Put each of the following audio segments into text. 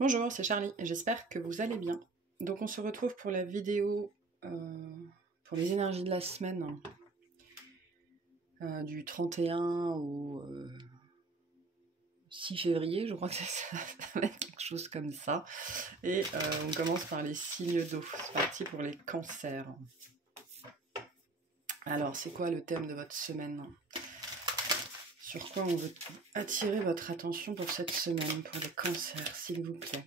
Bonjour, c'est Charlie et j'espère que vous allez bien. Donc on se retrouve pour la vidéo pour les énergies de la semaine du 31 au 6 février, je crois que ça va être quelque chose comme ça. Et on commence par les signes d'eau. C'est parti pour les cancers. Alors c'est quoi le thème de votre semaine? Sur quoi on veut attirer votre attention pour cette semaine, pour les cancers, s'il vous plaît?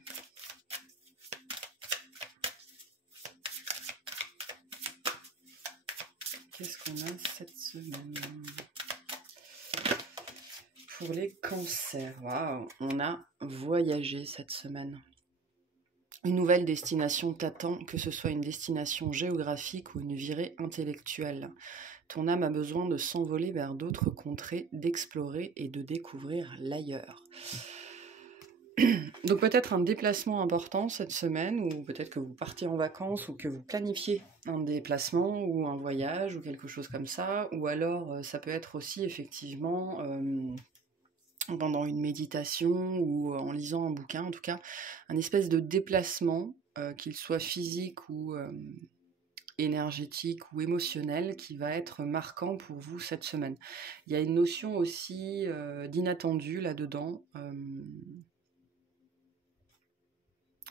Qu'est-ce qu'on a cette semaine pour les cancers? Waouh, on a voyagé cette semaine. Une nouvelle destination t'attend, que ce soit une destination géographique ou une virée intellectuelle. Ton âme a besoin de s'envoler vers d'autres contrées, d'explorer et de découvrir l'ailleurs. Donc peut-être un déplacement important cette semaine, ou peut-être que vous partiez en vacances, ou que vous planifiez un déplacement, ou un voyage, ou quelque chose comme ça, ou alors ça peut être aussi effectivement pendant une méditation, ou en lisant un bouquin, en tout cas, un espèce de déplacement, qu'il soit physique ou énergétique ou émotionnel, qui va être marquant pour vous cette semaine. Il y a une notion aussi d'inattendu là-dedans.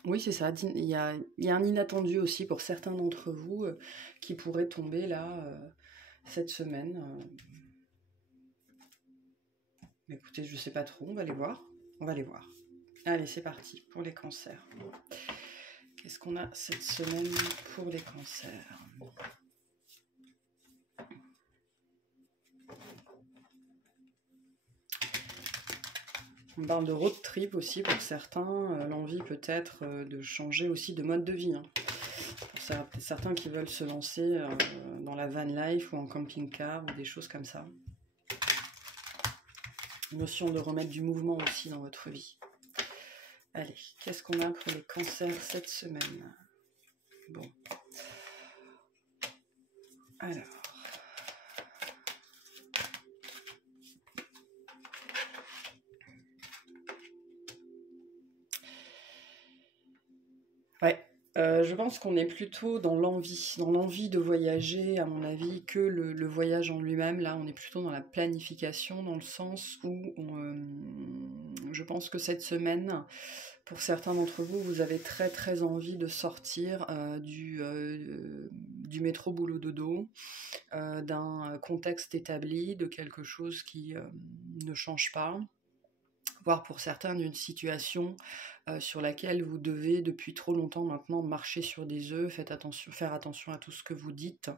Oui, c'est ça. Il y a un inattendu aussi pour certains d'entre vous qui pourrait tomber là cette semaine. Écoutez, je sais pas trop, on va les voir. On va les voir. Allez, c'est parti pour les cancers. Qu'est-ce qu'on a cette semaine pour les cancers? On parle de road trip aussi pour certains, l'envie peut-être de changer aussi de mode de vie. Hein. Pour certains qui veulent se lancer dans la van life ou en camping-car ou des choses comme ça. Notion de remettre du mouvement aussi dans votre vie. Allez, qu'est-ce qu'on a pour les cancers cette semaine? Bon. Alors. Ouais. Je pense qu'on est plutôt dans l'envie de voyager, à mon avis, que le voyage en lui-même. Là, on est plutôt dans la planification, dans le sens où je pense que cette semaine, pour certains d'entre vous, vous avez très très envie de sortir du métro boulot dodo, d'un contexte établi, de quelque chose qui ne change pas, voire pour certains d'une situation sur laquelle vous devez depuis trop longtemps maintenant marcher sur des œufs, faire attention à tout ce que vous dites.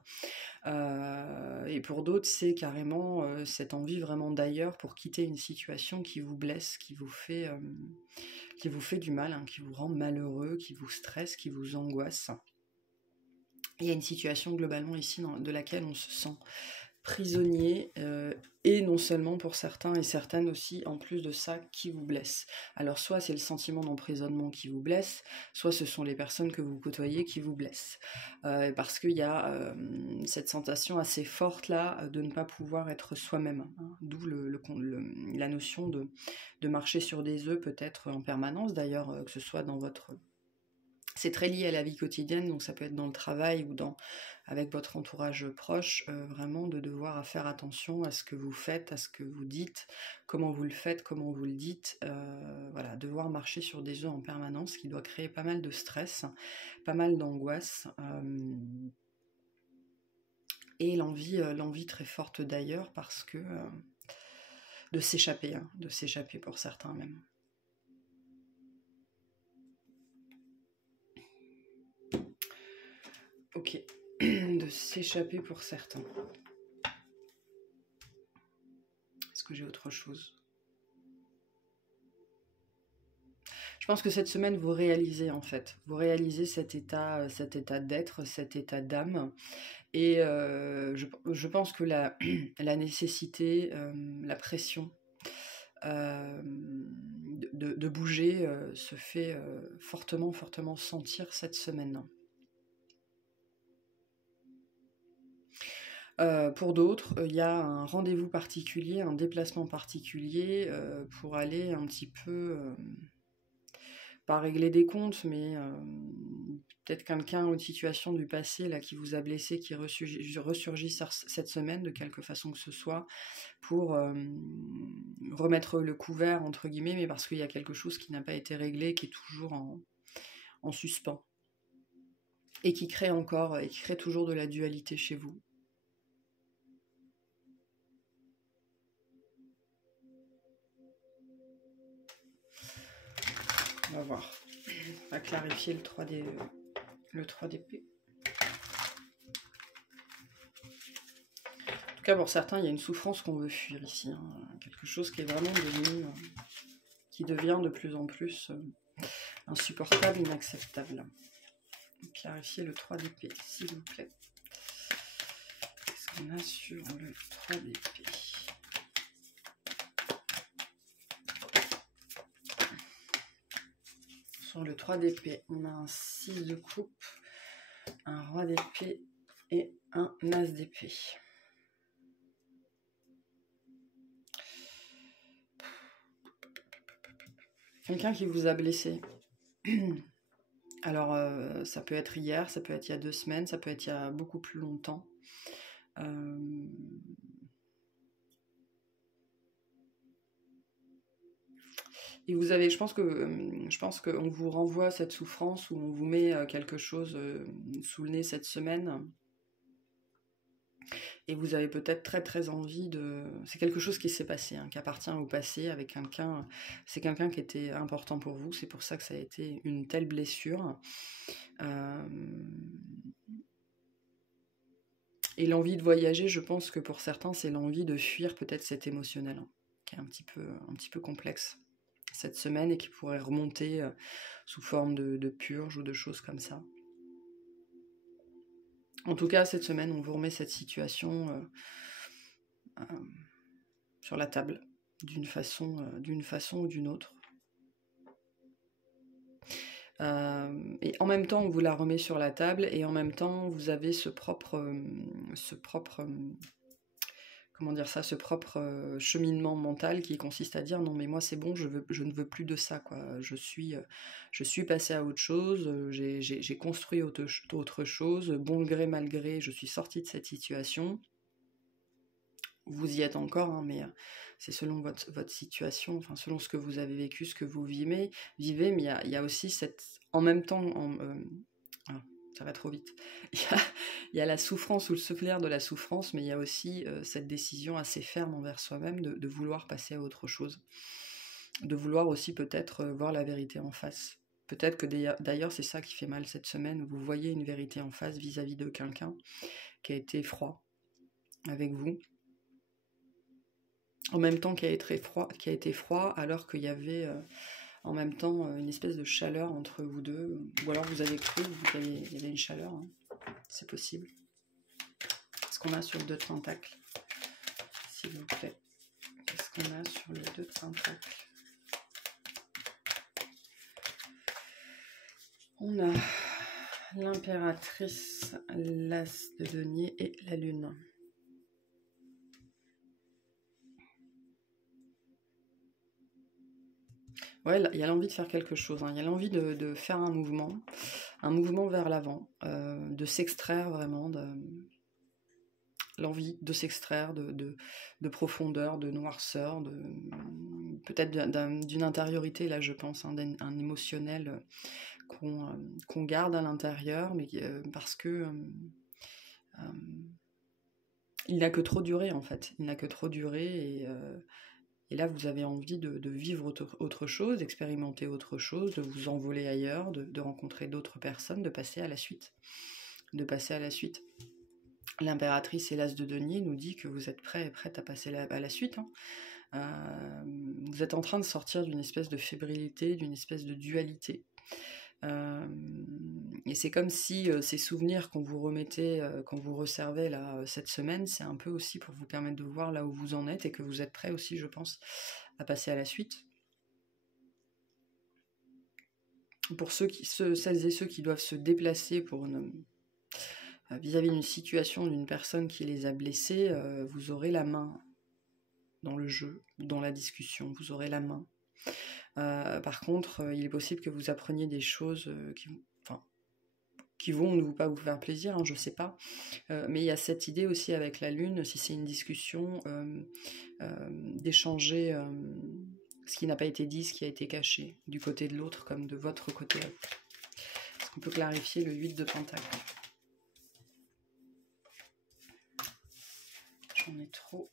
Et pour d'autres, c'est carrément cette envie vraiment d'ailleurs pour quitter une situation qui vous blesse, qui vous fait du mal, hein, qui vous rend malheureux, qui vous stresse, qui vous angoisse. Il y a une situation globalement ici de laquelle on se sent prisonnier, et non seulement pour certains et certaines aussi, en plus de ça, qui vous blesse. Alors soit c'est le sentiment d'emprisonnement qui vous blesse, soit ce sont les personnes que vous côtoyez qui vous blessent. Parce qu'il y a cette sensation assez forte là de ne pas pouvoir être soi-même, hein, d'où la notion de marcher sur des œufs peut-être en permanence, d'ailleurs que ce soit dans votre... C'est très lié à la vie quotidienne, donc ça peut être dans le travail ou avec votre entourage proche, vraiment de devoir faire attention à ce que vous faites, à ce que vous dites, comment vous le faites, comment vous le dites. Voilà, devoir marcher sur des œufs en permanence, qui doit créer pas mal de stress, pas mal d'angoisse, et l'envie très forte d'ailleurs, parce que de s'échapper, hein, de s'échapper pour certains même. Ok, de s'échapper pour certains. Est-ce que j'ai autre chose? Je pense que cette semaine, vous réalisez en fait. Vous réalisez cet état d'être, cet état d'âme. Et je pense que la nécessité, la pression de bouger se fait fortement, fortement sentir cette semaine. Pour d'autres, il y a un rendez-vous particulier, un déplacement particulier pour aller un petit peu pas régler des comptes, mais peut-être quelqu'un ou une situation du passé là, qui vous a blessé, qui ressurgit cette semaine, de quelque façon que ce soit, pour remettre le couvert, entre guillemets, mais parce qu'il y a quelque chose qui n'a pas été réglé, qui est toujours en suspens, et qui crée toujours de la dualité chez vous. On va voir. On va clarifier le 3 d'épée. En tout cas, pour certains, il y a une souffrance qu'on veut fuir ici. Hein. Quelque chose qui est vraiment devenu, qui devient de plus en plus insupportable, inacceptable. Clarifier le 3 d'épée, s'il vous plaît. Qu'est-ce qu'on a sur le 3 d'épée? Sur le 3 d'épée, on a un 6 de coupe, un roi d'épée et un as d'épée. Quelqu'un qui vous a blessé. Alors, ça peut être hier, ça peut être il y a 2 semaines, ça peut être il y a beaucoup plus longtemps. Et vous avez, je pense qu'on vous renvoie cette souffrance, ou on vous met quelque chose sous le nez cette semaine. Et vous avez peut-être très très envie de... C'est quelque chose qui s'est passé, hein, qui appartient au passé avec quelqu'un. C'est quelqu'un qui était important pour vous, c'est pour ça que ça a été une telle blessure. Et l'envie de voyager, je pense que pour certains, c'est l'envie de fuir peut-être cet émotionnel, hein, qui est un petit peu complexe cette semaine et qui pourrait remonter sous forme de purge ou de choses comme ça. En tout cas, cette semaine, on vous remet cette situation sur la table, d'une façon ou d'une autre. Et en même temps, on vous la remet sur la table, et en même temps, vous avez ce propre cheminement mental qui consiste à dire non mais moi c'est bon, je ne veux plus de ça, quoi. Je suis passée à autre chose, j'ai construit autre chose, bon gré mal gré, je suis sortie de cette situation. Vous y êtes encore, hein, mais c'est selon votre situation, enfin selon ce que vous avez vécu, ce que vous vivez, mais il y a aussi cette, en même temps, ça va trop vite. Il y a la souffrance ou le souvenir de la souffrance, mais il y a aussi cette décision assez ferme envers soi-même de vouloir passer à autre chose. De vouloir aussi peut-être voir la vérité en face. Peut-être que d'ailleurs c'est ça qui fait mal cette semaine, où vous voyez une vérité en face vis-à-vis de quelqu'un qui a été froid avec vous. En même temps qui a été froid, alors qu'il y avait... en même temps une espèce de chaleur entre vous deux, ou alors vous avez cru qu'il y avait une chaleur, hein. C'est possible. Qu'est-ce qu'on a sur le 2 de pentacles, s'il vous plaît? Qu'est-ce qu'on a sur le 2 de pentacles? On a l'impératrice, l'as de denier et la lune. Ouais, il y a l'envie de faire quelque chose, hein. Il y a l'envie de faire un mouvement vers l'avant, de s'extraire vraiment, l'envie de s'extraire de profondeur, de noirceur, peut-être d'une intériorité, là je pense, hein, d'un émotionnel qu'on garde à l'intérieur, mais parce que il n'a que trop duré en fait, il n'a que trop duré, et là, vous avez envie de vivre autre chose, d'expérimenter autre chose, de vous envoler ailleurs, de rencontrer d'autres personnes, de passer à la suite. L'impératrice et l'as de denier nous dit que vous êtes prêt et prête à passer à la suite, hein. Vous êtes en train de sortir d'une espèce de fébrilité, d'une espèce de dualité. Et c'est comme si ces souvenirs qu'on vous remettait, qu'on vous resservait là cette semaine, c'est un peu aussi pour vous permettre de voir là où vous en êtes, et que vous êtes prêt aussi, je pense, à passer à la suite. Pour celles et ceux qui doivent se déplacer pour vis-à-vis d'une situation, d'une personne qui les a blessés, vous aurez la main dans le jeu, dans la discussion, vous aurez la main. Par contre, il est possible que vous appreniez des choses qui vont ne pas vous faire plaisir, hein, je sais pas. Mais il y a cette idée aussi avec la Lune, si c'est une discussion, d'échanger ce qui n'a pas été dit, ce qui a été caché, du côté de l'autre comme de votre côté. Est-ce qu'on peut clarifier le 8 de Pentacle? J'en ai trop.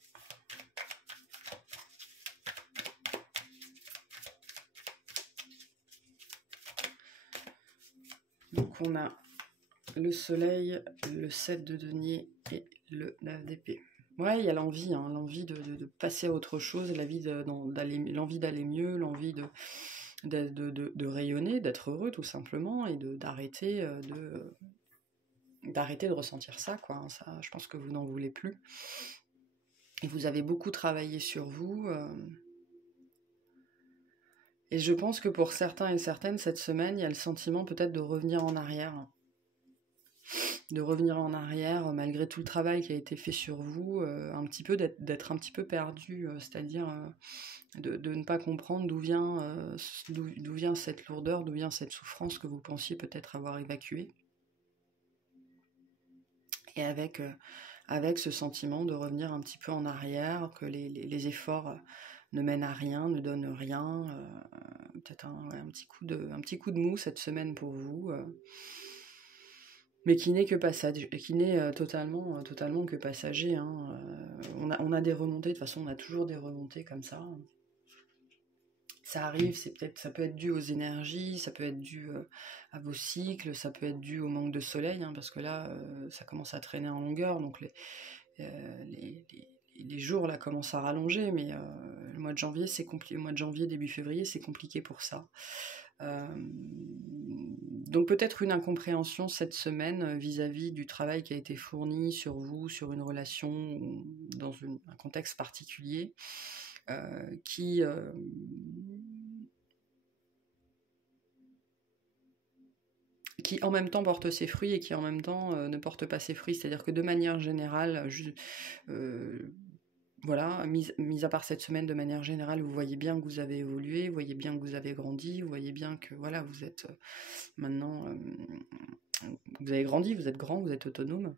Donc on a le soleil, le 7 de denier et le 9 d'épée. Ouais, il y a l'envie, hein, l'envie de passer à autre chose, l'envie d'aller mieux, l'envie de rayonner, d'être heureux tout simplement, et d'arrêter de ressentir ça, quoi. Hein, ça, je pense que vous n'en voulez plus. Et vous avez beaucoup travaillé sur vous. Et je pense que pour certains et certaines, cette semaine, il y a le sentiment peut-être de revenir en arrière. De revenir en arrière, malgré tout le travail qui a été fait sur vous, un petit peu d'être un petit peu perdu, c'est-à-dire de ne pas comprendre d'où vient cette lourdeur, d'où vient cette souffrance que vous pensiez peut-être avoir évacuée. Et avec ce sentiment de revenir un petit peu en arrière, que les efforts ne mènent à rien, ne donnent rien, peut-être un petit coup de mou cette semaine pour vous, mais qui n'est que passage, qui n'est totalement que passager. Hein. On a des remontées, de toute façon on a toujours des remontées comme ça. Ça arrive, ça peut être dû aux énergies, ça peut être dû à vos cycles, ça peut être dû au manque de soleil, hein, parce que là, ça commence à traîner en longueur, donc les jours là commencent à rallonger, mais le mois de janvier, c'est compliqué. Le mois de janvier, début février, c'est compliqué pour ça. Donc peut-être une incompréhension cette semaine vis-à-vis du travail qui a été fourni sur vous, sur une relation, dans un contexte particulier, qui en même temps porte ses fruits et qui en même temps ne porte pas ses fruits. C'est-à-dire que de manière générale, voilà, mis à part cette semaine, de manière générale, vous voyez bien que vous avez évolué, vous voyez bien que vous avez grandi, vous voyez bien que voilà, vous êtes maintenant, vous avez grandi, vous êtes grand, vous êtes autonome.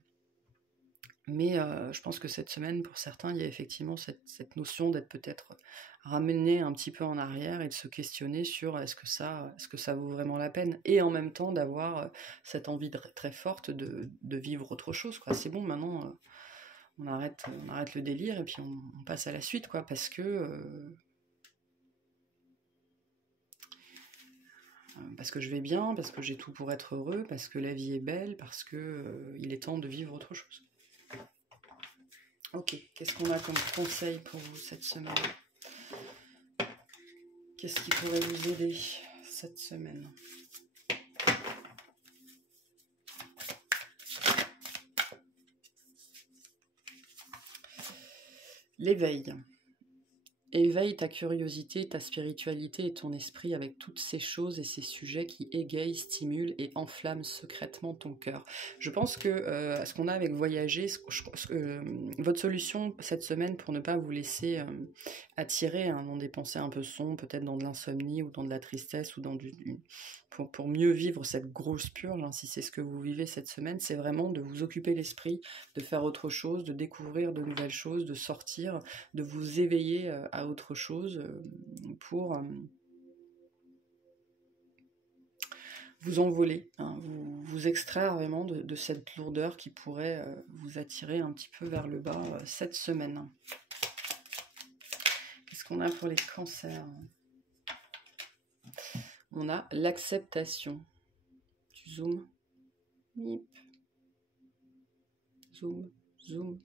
Mais je pense que cette semaine, pour certains, il y a effectivement cette notion d'être peut-être ramené un petit peu en arrière et de se questionner sur est-ce que ça vaut vraiment la peine, et en même temps d'avoir cette envie très forte de vivre autre chose, quoi. C'est bon, maintenant, on arrête le délire et puis on passe à la suite, quoi, parce que je vais bien, parce que j'ai tout pour être heureux, parce que la vie est belle, parce que il est temps de vivre autre chose. Ok, qu'est-ce qu'on a comme conseil pour vous cette semaine? Qu'est-ce qui pourrait vous aider cette semaine? L'éveil. Éveille ta curiosité, ta spiritualité et ton esprit avec toutes ces choses et ces sujets qui égayent, stimulent et enflamment secrètement ton cœur. Je pense que ce qu'on a avec voyager, votre solution cette semaine pour ne pas vous laisser attirer dans des pensées un peu sombres, peut-être dans de l'insomnie ou dans de la tristesse ou dans pour mieux vivre cette grosse purge, hein, si c'est ce que vous vivez cette semaine, c'est vraiment de vous occuper l'esprit, de faire autre chose, de découvrir de nouvelles choses, de sortir, de vous éveiller à autre chose pour vous envoler, hein, vous extraire vraiment de cette lourdeur qui pourrait vous attirer un petit peu vers le bas cette semaine. Qu'est-ce qu'on a pour les cancers? On a l'acceptation. Tu zoomes. Mip. Zoom, zoom.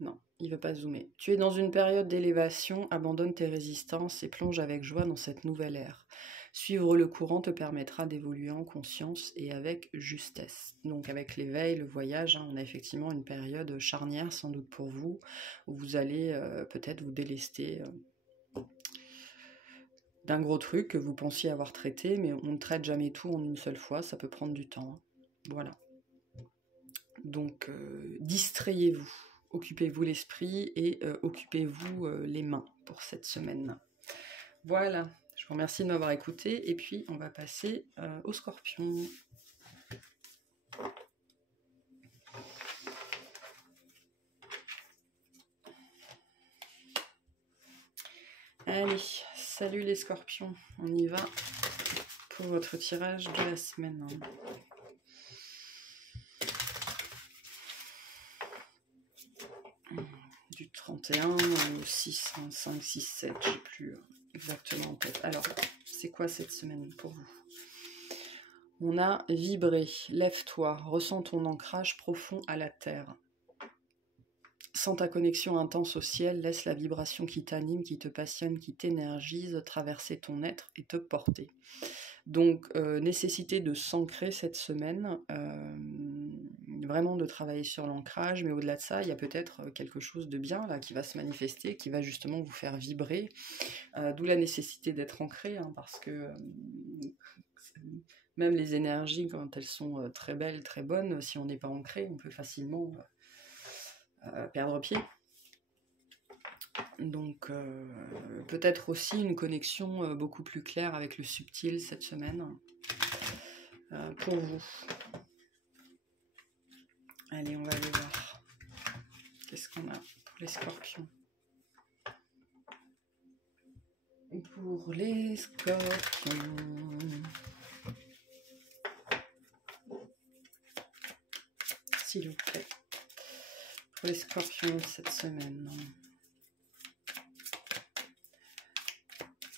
Non, il ne veut pas zoomer. Tu es dans une période d'élévation, abandonne tes résistances et plonge avec joie dans cette nouvelle ère. Suivre le courant te permettra d'évoluer en conscience et avec justesse. Donc avec l'éveil, le voyage, on a effectivement une période charnière sans doute pour vous, où vous allez peut-être vous délester d'un gros truc que vous pensiez avoir traité, mais on ne traite jamais tout en une seule fois, ça peut prendre du temps. Voilà. Donc distrayez-vous. Occupez-vous l'esprit et occupez-vous les mains pour cette semaine. Voilà, je vous remercie de m'avoir écouté et puis on va passer au Scorpion. Allez, salut les Scorpions, on y va pour votre tirage de la semaine. Du 31 au 6, 5, 6, 7, je ne sais plus exactement en tête. Alors, c'est quoi cette semaine pour vous? On a vibré, lève-toi, ressens ton ancrage profond à la terre. Sens ta connexion intense au ciel, laisse la vibration qui t'anime, qui te passionne, qui t'énergise, traverser ton être et te porter. Donc, nécessité de s'ancrer cette semaine, vraiment de travailler sur l'ancrage, mais au-delà de ça, il y a peut-être quelque chose de bien là qui va se manifester, qui va justement vous faire vibrer, d'où la nécessité d'être ancré, hein, parce que même les énergies, quand elles sont très belles, très bonnes, si on n'est pas ancré, on peut facilement perdre pied. Donc peut-être aussi une connexion beaucoup plus claire avec le subtil cette semaine pour vous. Allez, on va aller voir. Qu'est-ce qu'on a pour les Scorpions? Pour les Scorpions. S'il vous plaît. Pour les Scorpions cette semaine.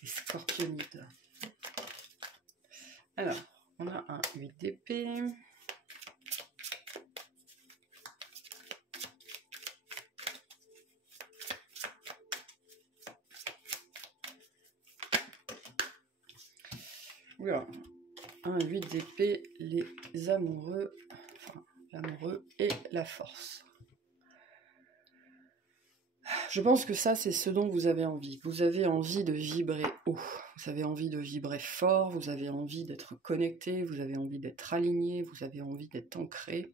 Les Scorpionides. Alors, on a un 8 d'épée. Voilà. Un 8 d'épée, les amoureux, enfin, l'amoureux et la force. Je pense que ça, c'est ce dont vous avez envie. Vous avez envie de vibrer haut, vous avez envie de vibrer fort, vous avez envie d'être connecté, vous avez envie d'être aligné, vous avez envie d'être ancré,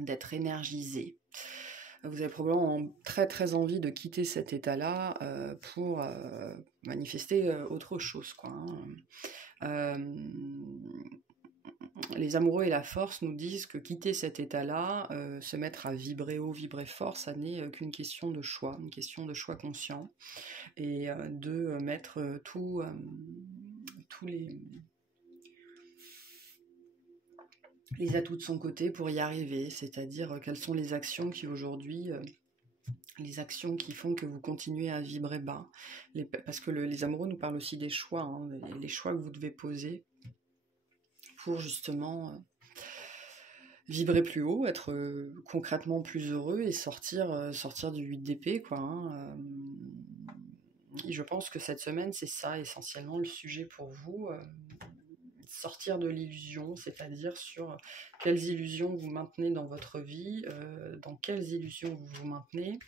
d'être énergisé. Vous avez probablement très très envie de quitter cet état-là pour manifester autre chose, quoi, hein. Les amoureux et la force nous disent que quitter cet état-là, se mettre à vibrer haut, vibrer fort, ça n'est qu'une question de choix, une question de choix conscient, et de mettre tous les atouts de son côté pour y arriver, c'est-à-dire quelles sont les actions qui aujourd'hui... les actions qui font que vous continuez à vibrer bas. Parce que les amoureux nous parlent aussi des choix, hein, les choix que vous devez poser pour justement vibrer plus haut, être concrètement plus heureux et sortir du 8 d'épée, quoi, hein. Et je pense que cette semaine, c'est ça essentiellement le sujet pour vous. Sortir de l'illusion, c'est-à-dire sur quelles illusions vous maintenez dans votre vie, dans quelles illusions vous vous maintenez,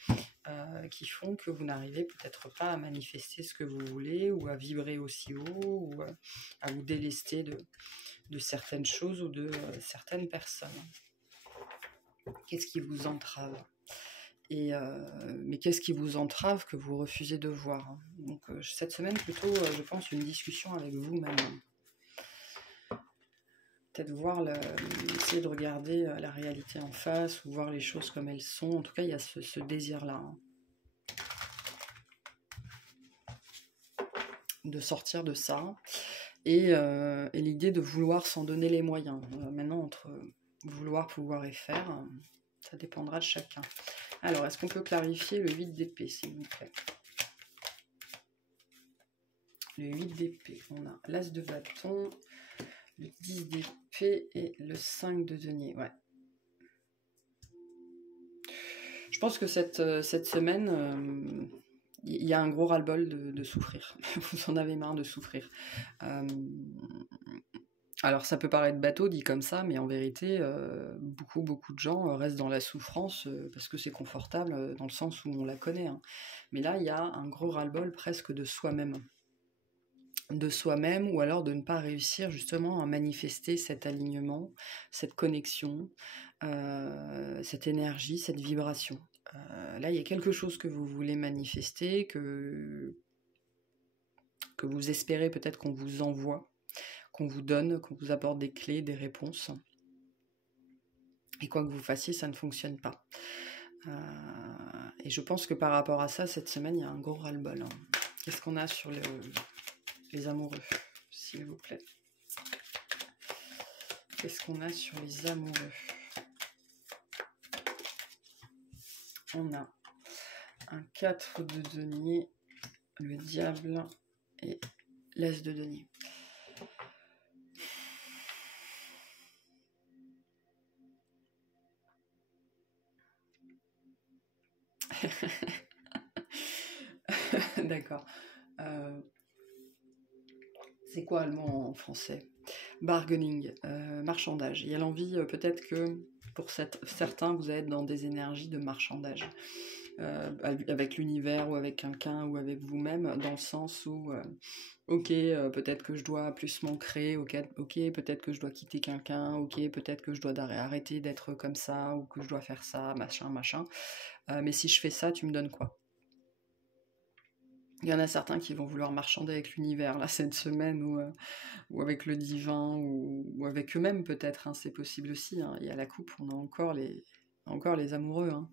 qui font que vous n'arrivez peut-être pas à manifester ce que vous voulez, ou à vibrer aussi haut, ou à vous délester de certaines choses ou de certaines personnes. Qu'est-ce qui vous entrave ? Mais qu'est-ce qui vous entrave que vous refusez de voir ? Donc cette semaine, plutôt, je pense, une discussion avec vous-même. Peut-être essayer de regarder la réalité en face, ou voir les choses comme elles sont. En tout cas, il y a ce désir-là, hein, de sortir de ça, et l'idée de vouloir s'en donner les moyens. Maintenant, entre vouloir, pouvoir et faire, ça dépendra de chacun. Alors, est-ce qu'on peut clarifier le 8 d'épée, s'il vous plaît ? Le 8 d'épée, on a l'as de bâton, le 10 d'épée et le 5 de denier. Ouais. Je pense que cette semaine, il y a un gros ras-le-bol de souffrir. Vous en avez marre de souffrir. Alors ça peut paraître bateau dit comme ça, mais en vérité, beaucoup de gens restent dans la souffrance parce que c'est confortable dans le sens où on la connaît, hein. Mais là, il y a un gros ras-le-bol presque de soi-même. Ou alors de ne pas réussir justement à manifester cet alignement, cette connexion, cette énergie, cette vibration. Là, il y a quelque chose que vous voulez manifester, que que vous espérez peut-être qu'on vous envoie, qu'on vous donne, qu'on vous apporte des clés, des réponses. Et quoi que vous fassiez, ça ne fonctionne pas. Et je pense que par rapport à ça, cette semaine, il y a un gros ras-le-bol. Hein. Qu'est-ce qu'on a sur les amoureux, s'il vous plaît? Qu'est-ce qu'on a sur les amoureux? On a un 4 de denier, le diable et l'as de denier. D'accord. C'est quoi le mot en français? Bargaining, marchandage. Il y a l'envie, peut-être que pour certains, vous êtes dans des énergies de marchandage. Avec l'univers ou avec quelqu'un ou avec vous-même, dans le sens où, ok, peut-être que je dois plus m'ancrer, ok, peut-être que je dois quitter quelqu'un, ok, peut-être que je dois arrêter d'être comme ça, ou que je dois faire ça, machin. Mais si je fais ça, tu me donnes quoi? Il y en a certains qui vont vouloir marchander avec l'univers, là, cette semaine, ou avec le divin, ou avec eux-mêmes, peut-être, hein, c'est possible aussi. Hein. Il y a la coupe, on a encore les amoureux. Hein.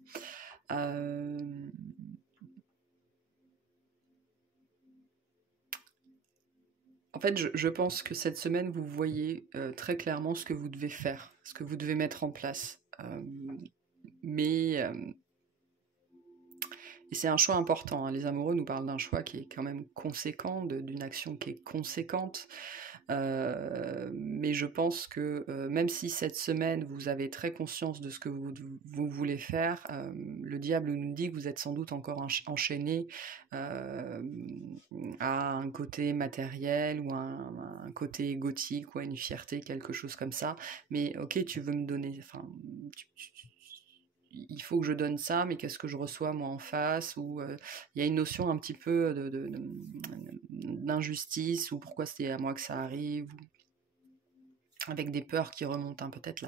En fait, je pense que cette semaine, vous voyez très clairement ce que vous devez faire, ce que vous devez mettre en place. Et c'est un choix important. Hein. Les amoureux nous parlent d'un choix qui est quand même conséquent, d'une action qui est conséquente. Mais je pense que même si cette semaine vous avez très conscience de ce que vous voulez faire, le diable nous dit que vous êtes sans doute encore enchaîné à un côté matériel ou un côté égotique ou à une fierté, quelque chose comme ça. Mais ok, tu veux me donner, enfin, il faut que je donne ça, mais qu'est-ce que je reçois moi en face? Ou il y a une notion un petit peu d'injustice, ou pourquoi c'est à moi que ça arrive, avec des peurs qui remontent, hein, peut-être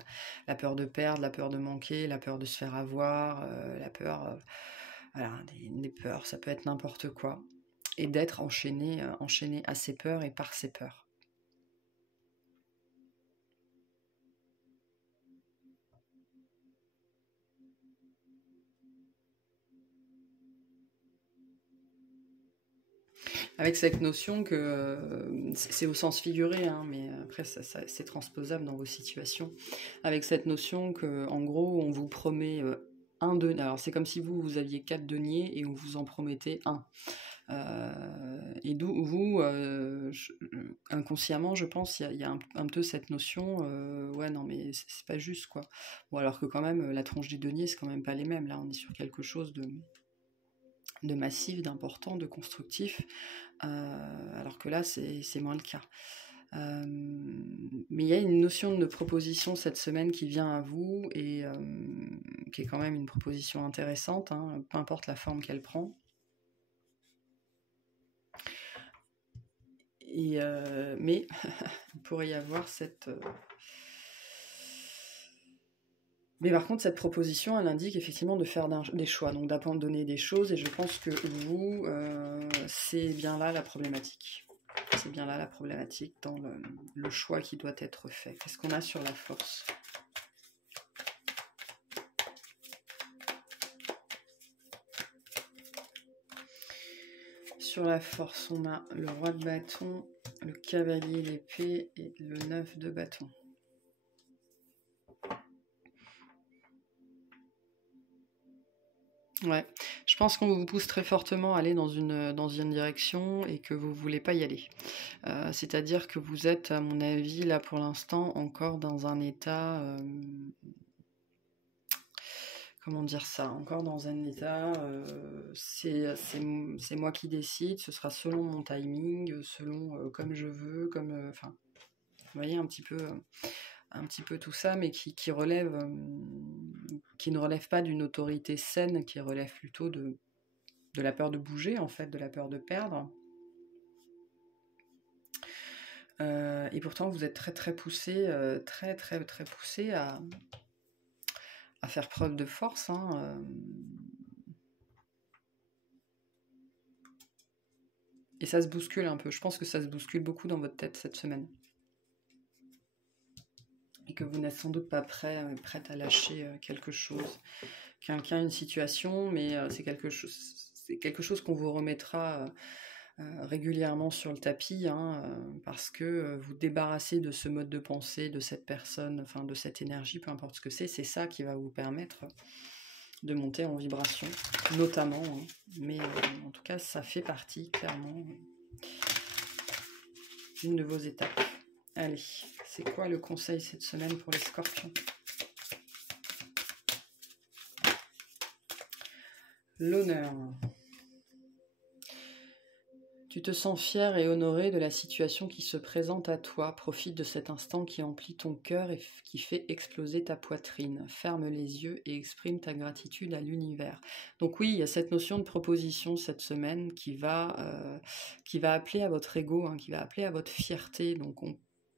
la peur de perdre, la peur de manquer, la peur de se faire avoir, la peur, voilà, des peurs, ça peut être n'importe quoi, et d'être enchaîné à ses peurs et par ses peurs. Avec cette notion que c'est au sens figuré, hein, mais après c'est transposable dans vos situations. Avec cette notion que, en gros, on vous promet un denier. Alors c'est comme si vous aviez 4 deniers et on vous en promettait un. Et d'où vous, inconsciemment, je pense, il y a un peu cette notion, ouais, non, mais c'est pas juste, quoi. Bon, alors que quand même, la tronche des deniers, c'est quand même pas les mêmes. Là, on est sur quelque chose de massif, d'important, de constructif, alors que là, c'est moins le cas. Mais il y a une notion de proposition cette semaine qui vient à vous, et qui est quand même une proposition intéressante, hein, peu importe la forme qu'elle prend. Mais il pourrait y avoir cette... Mais par contre, cette proposition, elle indique effectivement de faire des choix, donc d'abandonner des choses, et je pense que vous, c'est bien là la problématique. C'est bien là la problématique dans le choix qui doit être fait. Qu'est-ce qu'on a sur la force ? Sur la force, on a le roi de bâton, le cavalier l'épée et le 9 de bâton. Ouais, je pense qu'on vous pousse très fortement à aller dans une direction et que vous voulez pas y aller. C'est-à-dire que vous êtes, à mon avis, là pour l'instant, encore dans un état... comment dire ça? Encore dans un état... c'est moi qui décide, ce sera selon mon timing, selon comme je veux, comme... Enfin, vous voyez un petit peu tout ça, mais qui ne relève pas d'une autorité saine, qui relève plutôt de la peur de bouger, en fait, de la peur de perdre. Et pourtant, vous êtes très très poussé, très très très poussé à faire preuve de force. Hein, Et ça se bouscule un peu. Je pense que ça se bouscule beaucoup dans votre tête cette semaine. Et que vous n'êtes sans doute pas prête à lâcher quelque chose. Quelqu'un, une situation, mais c'est quelque chose qu'on vous remettra régulièrement sur le tapis, hein, parce que vous débarrassez de ce mode de pensée, de cette personne, enfin de cette énergie, peu importe ce que c'est ça qui va vous permettre de monter en vibration, notamment, hein, mais en tout cas ça fait partie clairement d'une de vos étapes. Allez, c'est quoi le conseil cette semaine pour les scorpions? L'honneur. Tu te sens fier et honoré de la situation qui se présente à toi. Profite de cet instant qui emplit ton cœur et qui fait exploser ta poitrine. Ferme les yeux et exprime ta gratitude à l'univers. Donc oui, il y a cette notion de proposition cette semaine qui va appeler à votre ego, hein, qui va appeler à votre fierté. Donc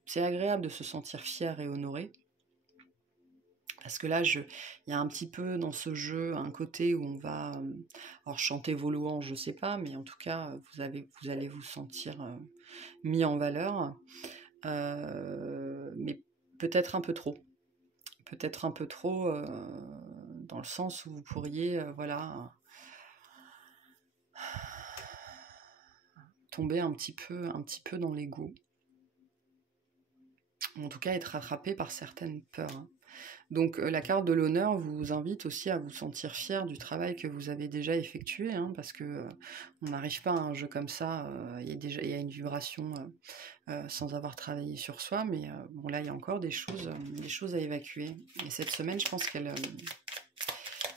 c'est agréable de se sentir fier et honoré. Parce que là, il y a un petit peu dans ce jeu un côté où on va alors chanter vos louanges, je ne sais pas, mais en tout cas, vous allez vous sentir mis en valeur, mais peut-être un peu trop. Peut-être un peu trop dans le sens où vous pourriez voilà, tomber un petit peu dans l'ego. En tout cas, être rattrapé par certaines peurs. Hein. Donc la carte de l'honneur vous invite aussi à vous sentir fier du travail que vous avez déjà effectué, hein, parce que on n'arrive pas à un jeu comme ça, il y a une vibration sans avoir travaillé sur soi, mais bon là il y a encore des choses à évacuer. Et cette semaine, je pense qu'elles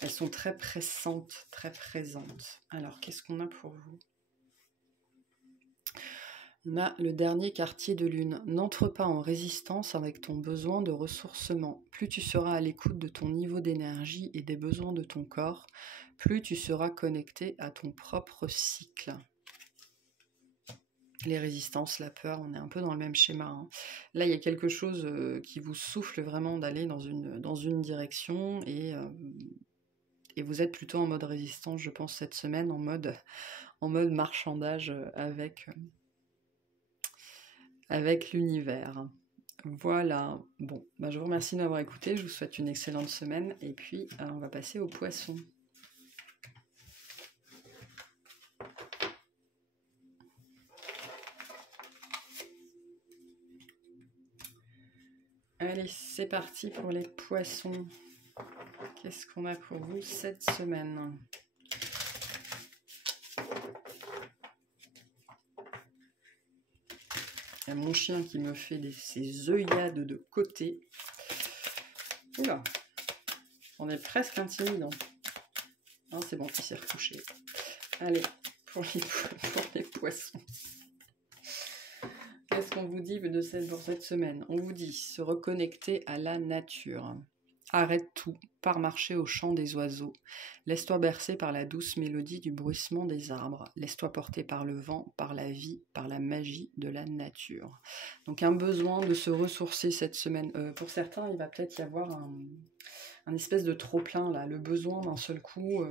sont très pressantes, très présentes. Alors qu'est-ce qu'on a pour vous ? On a le dernier quartier de lune. N'entre pas en résistance avec ton besoin de ressourcement. Plus tu seras à l'écoute de ton niveau d'énergie et des besoins de ton corps, plus tu seras connecté à ton propre cycle. Les résistances, la peur, on est un peu dans le même schéma. Hein. Là, il y a quelque chose qui vous souffle vraiment d'aller dans une direction et vous êtes plutôt en mode résistance, je pense, cette semaine, en mode marchandage avec l'univers. Voilà. Bon, je vous remercie d'avoir écouté. Je vous souhaite une excellente semaine. Et puis, on va passer aux poissons. Allez, c'est parti pour les poissons. Qu'est-ce qu'on a pour vous cette semaine ? Il y a mon chien qui me fait ses œillades de côté. Oula, on est presque intimidant. Non, c'est bon, il s'est recouché. Allez, pour les poissons. Qu'est-ce qu'on vous dit pour cette semaine ? On vous dit se reconnecter à la nature. Arrête tout, pars marcher au chant des oiseaux. Laisse-toi bercer par la douce mélodie du bruissement des arbres. Laisse-toi porter par le vent, par la vie, par la magie de la nature. Donc un besoin de se ressourcer cette semaine. Pour certains, il va peut-être y avoir un espèce de trop-plein, là, le besoin d'un seul coup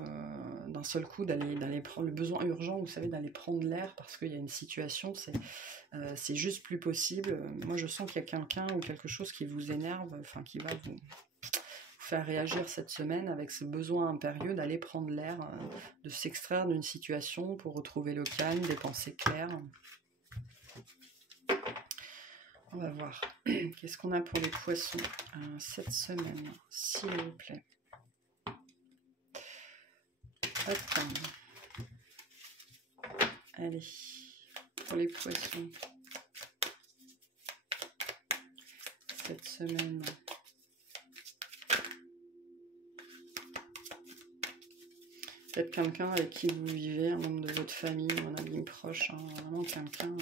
d'aller prendre, le besoin urgent, vous savez, d'aller prendre l'air parce qu'il y a une situation, c'est juste plus possible. Moi, je sens qu'il y a quelqu'un ou quelque chose qui vous énerve, enfin qui va vous faire réagir cette semaine avec ce besoin impérieux d'aller prendre l'air, de s'extraire d'une situation pour retrouver le calme, des pensées claires. On va voir. Qu'est-ce qu'on a pour les poissons cette semaine, s'il vous plaît. Hop. Allez, pour les poissons. Cette semaine. Peut-être quelqu'un avec qui vous vivez, un membre de votre famille, un ami proche, hein, vraiment quelqu'un.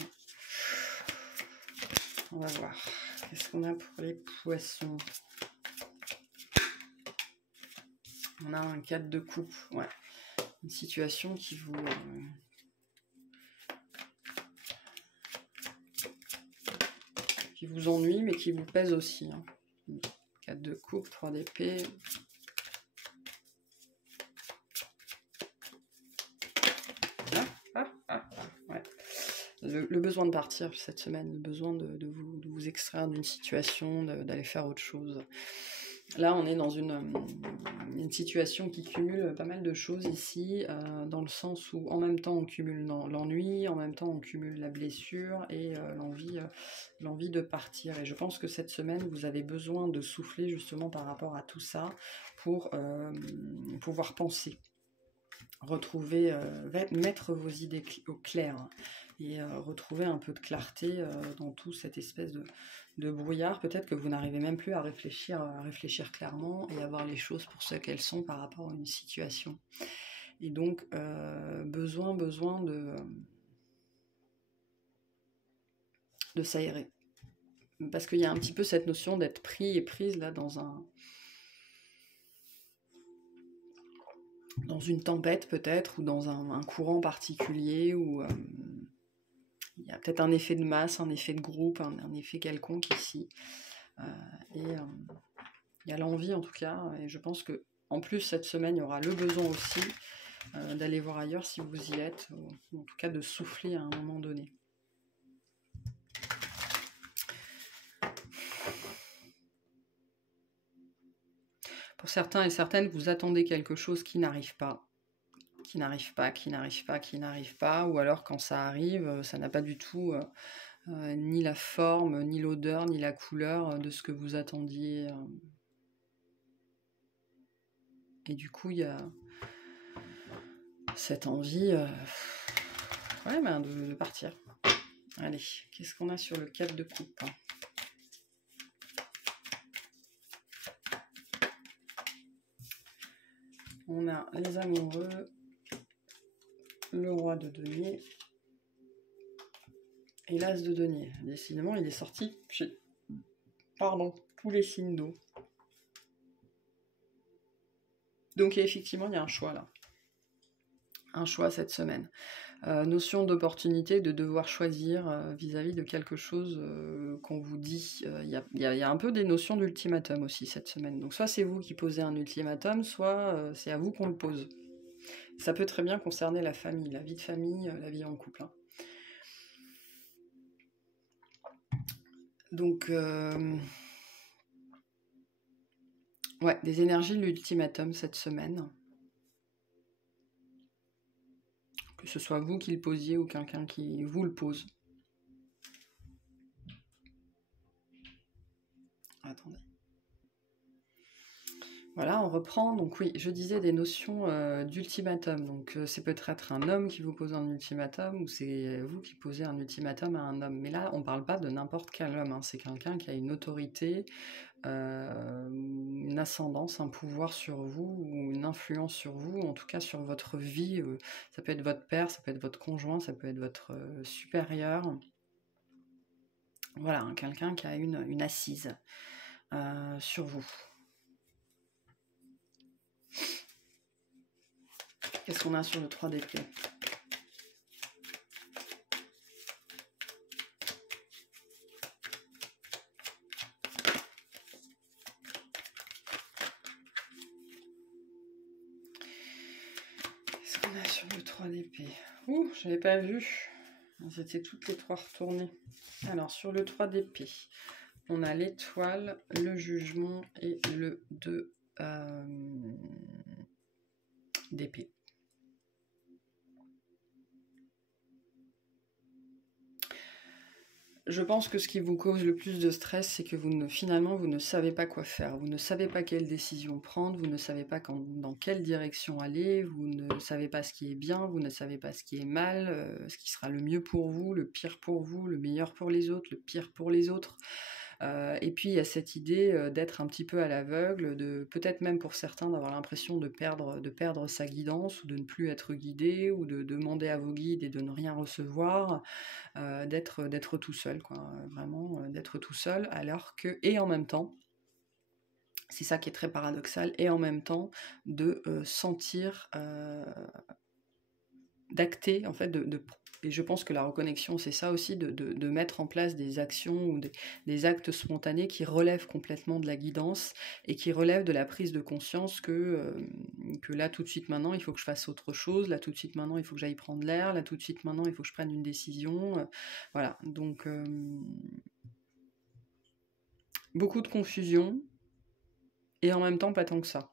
On va voir. Qu'est-ce qu'on a pour les poissons ? On a un 4 de coupe. Ouais. Une situation qui vous... qui vous ennuie, mais qui vous pèse aussi. Hein. 4 de coupe, 3 d'épée. Ouais. le besoin de partir cette semaine, le besoin de vous extraire d'une situation, d'aller faire autre chose. Là, on est dans une situation qui cumule pas mal de choses ici, dans le sens où en même temps on cumule l'ennui, en même temps on cumule la blessure et l'envie de partir. Et je pense que cette semaine, vous avez besoin de souffler justement par rapport à tout ça pour pouvoir penser, retrouver, mettre vos idées au clair et retrouver un peu de clarté dans tout cette espèce de brouillard. Peut-être que vous n'arrivez même plus à réfléchir clairement et à voir les choses pour ce qu'elles sont par rapport à une situation. Et donc, besoin de s'aérer. Parce qu'il y a un petit peu cette notion d'être pris et prise là dans une tempête peut-être, ou dans un courant particulier, où il y a peut-être un effet de masse, un effet de groupe, un effet quelconque ici. Il y a l'envie en tout cas, et je pense que en plus cette semaine, il y aura le besoin aussi d'aller voir ailleurs si vous y êtes, ou en tout cas de souffler à un moment donné. Pour certains et certaines, vous attendez quelque chose qui n'arrive pas. Qui n'arrive pas, ou alors quand ça arrive, ça n'a pas du tout ni la forme, ni l'odeur, ni la couleur de ce que vous attendiez. Et du coup, il y a cette envie de partir. Allez, qu'est-ce qu'on a sur le 4 de coupe ? On a les amoureux, le roi de denier et l'as de denier. Décidément, il est sorti chez tous les signes d'eau. Donc effectivement, il y a un choix là. Un choix cette semaine. Notion d'opportunité, de devoir choisir vis-à-vis de quelque chose qu'on vous dit. Il y a un peu des notions d'ultimatum aussi cette semaine. Donc soit c'est vous qui posez un ultimatum, soit c'est à vous qu'on le pose. Ça peut très bien concerner la famille, la vie de famille, la vie en couple. Hein. Donc, des énergies de l'ultimatum cette semaine. Que ce soit vous qui le posiez ou quelqu'un qui vous le pose. Attendez. Voilà, on reprend. Donc oui, je disais des notions d'ultimatum. Donc c'est peut-être un homme qui vous pose un ultimatum, ou c'est vous qui posez un ultimatum à un homme. Mais là, on ne parle pas de n'importe quel homme. Hein. C'est quelqu'un qui a une autorité, une ascendance, un pouvoir sur vous, ou une influence sur vous, en tout cas sur votre vie. Ça peut être votre père, ça peut être votre conjoint, ça peut être votre supérieur. Voilà, hein, quelqu'un qui a une assise sur vous. Qu'est-ce qu'on a sur le 3 d'épée ? Qu'est-ce qu'on a sur le 3 d'épée ? Ouh, je n'avais pas vu. C'était toutes les 3 retournées. Alors, sur le 3 d'épée, on a l'étoile, le jugement et le 2 d'épée. Je pense que ce qui vous cause le plus de stress, c'est que finalement, vous ne savez pas quoi faire. Vous ne savez pas quelle décision prendre, vous ne savez pas dans quelle direction aller, vous ne savez pas ce qui est bien, vous ne savez pas ce qui est mal, ce qui sera le mieux pour vous, le pire pour vous, le meilleur pour les autres, le pire pour les autres. Et puis il y a cette idée d'être un petit peu à l'aveugle, de peut-être même pour certains d'avoir l'impression de perdre sa guidance, ou de ne plus être guidé, ou de demander à vos guides et de ne rien recevoir, d'être tout seul, quoi, vraiment d'être tout seul, alors que, et en même temps, c'est ça qui est très paradoxal, et en même temps de sentir, d'acter, en fait, et je pense que la reconnexion, c'est ça aussi, de mettre en place des actions ou des actes spontanés qui relèvent complètement de la guidance et qui relèvent de la prise de conscience que là, tout de suite maintenant, il faut que je fasse autre chose, là, tout de suite maintenant, il faut que j'aille prendre l'air, là, tout de suite maintenant, il faut que je prenne une décision. Voilà, donc beaucoup de confusion et en même temps pas tant que ça.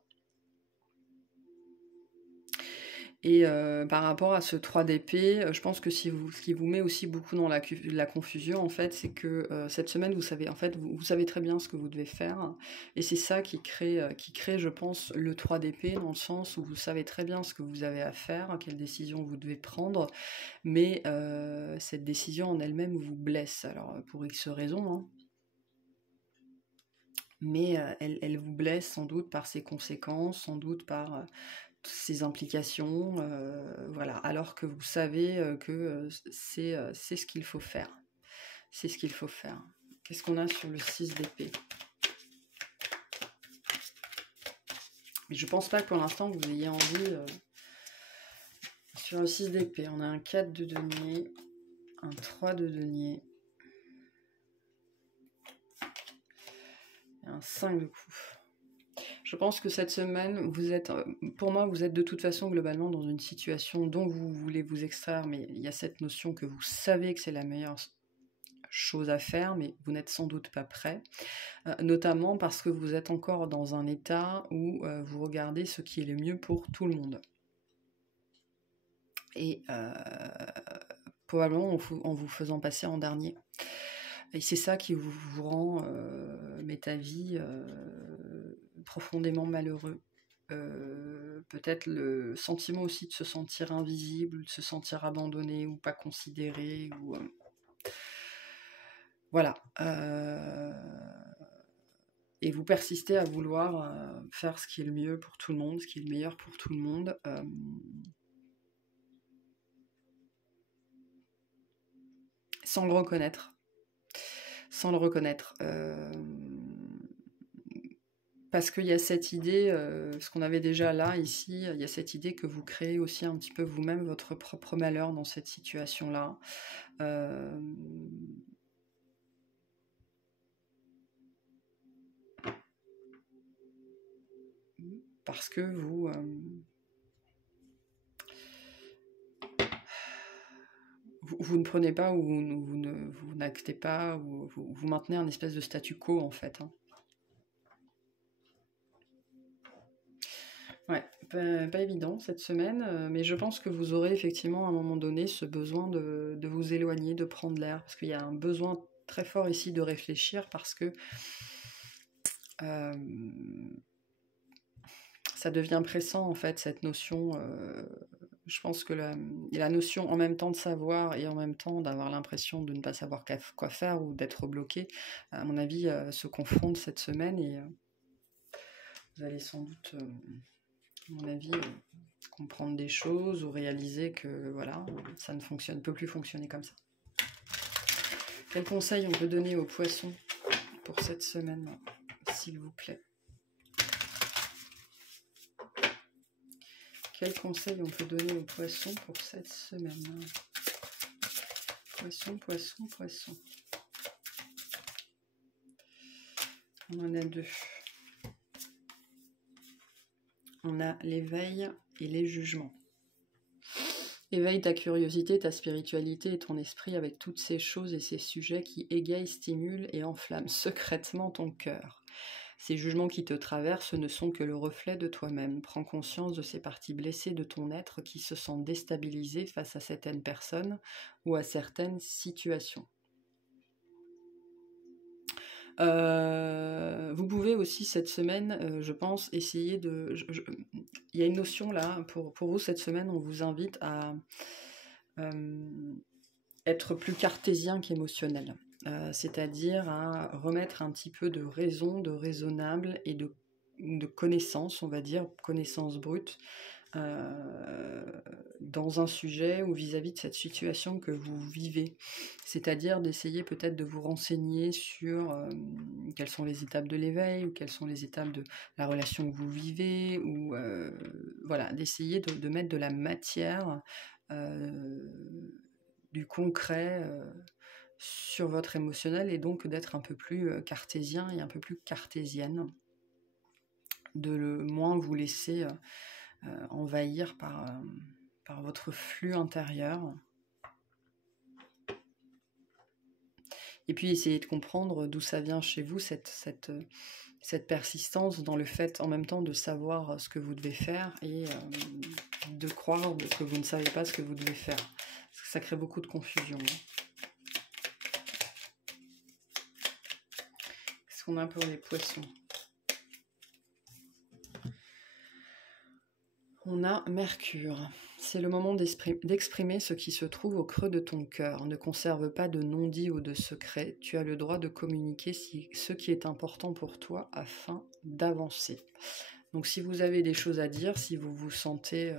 Et par rapport à ce 3 d'épée, je pense que ce qui vous met aussi beaucoup dans la confusion, en fait, c'est que cette semaine, vous savez, en fait, vous savez très bien ce que vous devez faire. Et c'est ça qui crée, je pense, le 3 d'épée, dans le sens où vous savez très bien ce que vous avez à faire, quelle décision vous devez prendre, mais cette décision en elle-même vous blesse. Alors, pour X raisons, hein, mais elle vous blesse sans doute par ses conséquences, sans doute par ses implications, voilà, alors que vous savez que c'est ce qu'il faut faire. C'est ce qu'il faut faire. Qu'est-ce qu'on a sur le 6 d'épée? Mais je pense pas que pour l'instant vous ayez envie. Sur le 6 d'épée, on a un 4 de denier, un 3 de denier, et un 5 de coupe. Je pense que cette semaine, pour moi, vous êtes de toute façon globalement dans une situation dont vous voulez vous extraire, mais il y a cette notion que vous savez que c'est la meilleure chose à faire, mais vous n'êtes sans doute pas prêt, notamment parce que vous êtes encore dans un état où vous regardez ce qui est le mieux pour tout le monde. Et probablement en vous faisant passer en dernier. Et c'est ça qui vous rend, m'est avis, profondément malheureux. Peut-être le sentiment aussi de se sentir invisible, de se sentir abandonné ou pas considéré, ou voilà. Et vous persistez à vouloir faire ce qui est le mieux pour tout le monde, ce qui est le meilleur pour tout le monde. Sans le reconnaître. Sans le reconnaître. Parce qu'il y a cette idée, ce qu'on avait déjà là, ici, il y a cette idée que vous créez aussi un petit peu vous-même votre propre malheur dans cette situation-là. Parce que vous ne prenez pas, ou vous n'actez pas, ou vous maintenez un espèce de statu quo, en fait. Hein. Ouais, pas évident cette semaine, mais je pense que vous aurez effectivement à un moment donné ce besoin de vous éloigner, de prendre l'air, parce qu'il y a un besoin très fort ici de réfléchir, parce que ça devient pressant en fait, cette notion. Je pense que la notion en même temps de savoir et en même temps d'avoir l'impression de ne pas savoir quoi faire ou d'être bloqué, à mon avis, se confrontent cette semaine, et vous allez sans doute, à mon avis, comprendre des choses ou réaliser que voilà, ça ne peut plus fonctionner comme ça. Quel conseil on peut donner aux poissons pour cette semaine, s'il vous plaît? Quel conseil on peut donner aux poissons pour cette semaine? Poisson, poisson, poisson. On en a deux. On a l'éveil et les jugements. Éveille ta curiosité, ta spiritualité et ton esprit avec toutes ces choses et ces sujets qui égayent, stimulent et enflamment secrètement ton cœur. Ces jugements qui te traversent ne sont que le reflet de toi-même. Prends conscience de ces parties blessées de ton être qui se sentent déstabilisées face à certaines personnes ou à certaines situations. Vous pouvez aussi cette semaine, je pense, essayer de... Il y a une notion là, pour vous cette semaine, on vous invite à être plus cartésien qu'émotionnel. C'est-à-dire à remettre un petit peu de raison, de raisonnable et de connaissance, on va dire, connaissance brute, dans un sujet ou vis-à-vis de cette situation que vous vivez. C'est-à-dire d'essayer peut-être de vous renseigner sur quelles sont les étapes de l'éveil, ou quelles sont les étapes de la relation que vous vivez, ou voilà, d'essayer de mettre de la matière du concret sur votre émotionnel, et donc d'être un peu plus cartésien et un peu plus cartésienne, de le moins vous laisser envahir par votre flux intérieur. Et puis essayez de comprendre d'où ça vient chez vous, cette persistance dans le fait en même temps de savoir ce que vous devez faire et de croire que vous ne savez pas ce que vous devez faire. Parce que ça crée beaucoup de confusion. Qu'est-ce qu'on a pour les poissons? On a Mercure. C'est le moment d'exprimer ce qui se trouve au creux de ton cœur. Ne conserve pas de non-dit ou de secret. Tu as le droit de communiquer ce qui est important pour toi afin d'avancer. Donc si vous avez des choses à dire, si vous vous sentez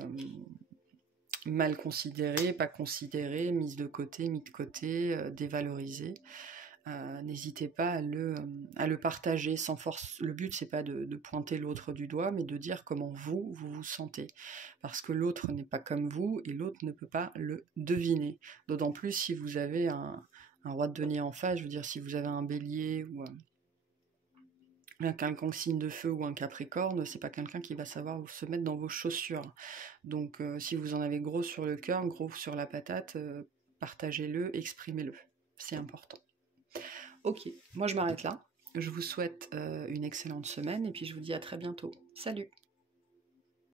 mal considéré, pas considéré, mis de côté, dévalorisé, n'hésitez pas à le partager sans force. Le but, c'est pas de pointer l'autre du doigt, mais de dire comment vous vous sentez. Parce que l'autre n'est pas comme vous et l'autre ne peut pas le deviner. D'autant plus si vous avez un roi de denier en face, je veux dire, si vous avez un bélier ou un quelconque signe de feu ou un capricorne, c'est pas quelqu'un qui va savoir se mettre dans vos chaussures. Donc si vous en avez gros sur le cœur, gros sur la patate, partagez-le, exprimez-le. C'est important. Ok, moi je m'arrête là. Je vous souhaite une excellente semaine et puis je vous dis à très bientôt. Salut!